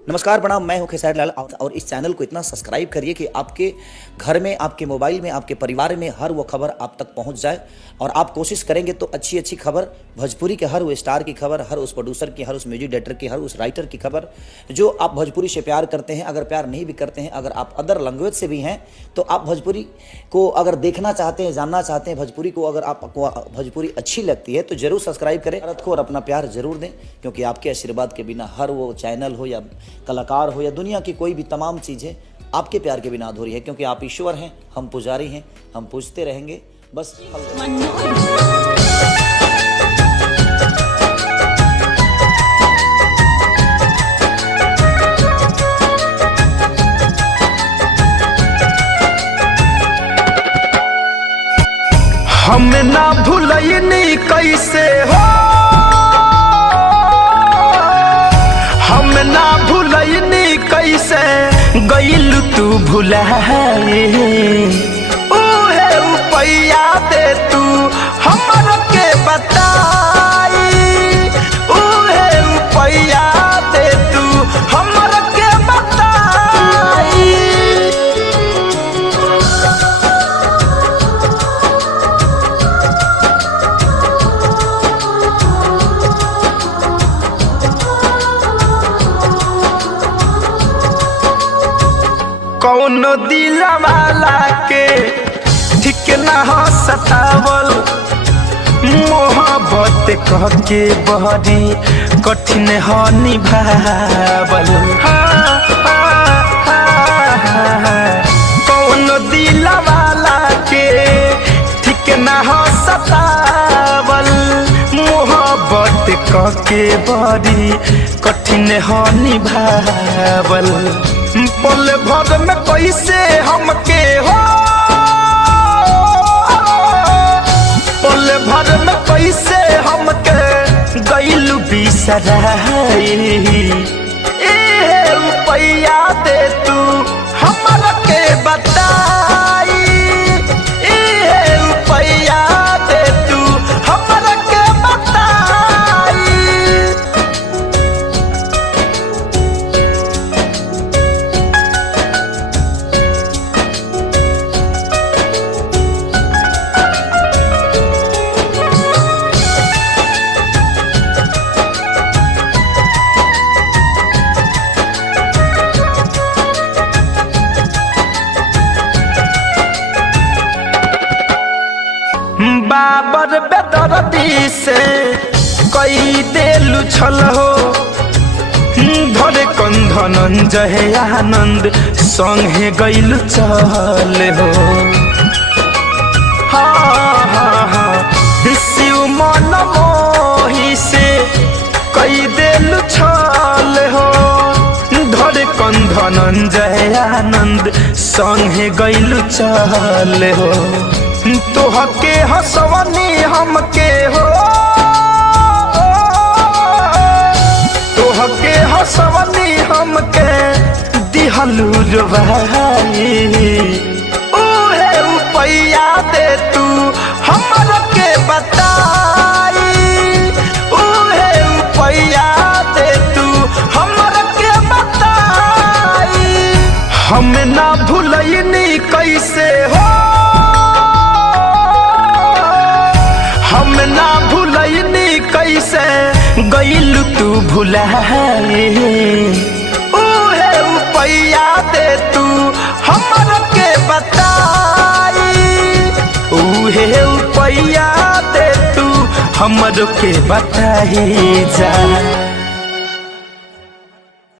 नमस्कार प्रणाम, मैं हूं खेसारी लाल और इस चैनल को इतना सब्सक्राइब करिए कि आपके घर में, आपके मोबाइल में, आपके परिवार में हर वो खबर आप तक पहुंच जाए। और आप कोशिश करेंगे तो अच्छी अच्छी खबर, भोजपुरी के हर वो स्टार की खबर, हर उस प्रोड्यूसर की, हर उस म्यूजिक डायरेक्टर की, हर उस राइटर की खबर जो आप भोजपुरी से प्यार करते हैं। अगर प्यार नहीं भी करते हैं, अगर आप अदर लैंग्वेज से भी हैं तो आप भोजपुरी को अगर देखना चाहते हैं, जानना चाहते हैं भोजपुरी को, अगर आपको भोजपुरी अच्छी लगती है तो ज़रूर सब्सक्राइब करें भारत को और अपना प्यार ज़रूर दें, क्योंकि आपके आशीर्वाद के बिना हर वो चैनल हो या कलाकार हो या दुनिया की कोई भी तमाम चीज़ें आपके प्यार के बिना अधूरी है। क्योंकि आप ईश्वर हैं, हम पुजारी हैं, हम पूजते रहेंगे बस। हम ना भूलनी कैसे हो, हम ना भूलनी कैसे गइल तू भुलाए। उहे रुपया दे तू हमर के बताई, उहे रुपया दे तू हमर के बताई। कौनो दिलवाला के ठीक ना हो सतावल, मोहब्बत कह के बहरी कठिन हो निभावल। कौनो दिलवाला के ठीक ना हो सतावल, मोहब्बत कह के बहरी कठिन हो निभावल। पल भर में कैसे हमके हो, पल भर में कैसे हमके गइलू बिसराई। एहे रुपया दे तू हमर के बताई, एहे रुपया दे तू हमर के बताई। बाबर बेदर्दी से कई देलु छल हो, धरे कंधन जहे आनंद संगे गइलु चल हो। हाँ हाँ हाँ, शिव मन मोही से कई देलु छल हो, धरे कंधन जहे आनंद संगे गइलु चल हो। तोहके हंसवनी हमके हो, तोहके हंसवनी हमके दिहलू रुबाई। उहे रुपया दे तू हमर के बताई, उहे रुपया दे तू हमर के बताई। हम ना भूलनी कैसे हो, हम ना भूलनी कैसे गइल तू भुलाए। उहे रुपया दे तू हमर के बताई, उहे रुपया दे तू हमर के बताई जा।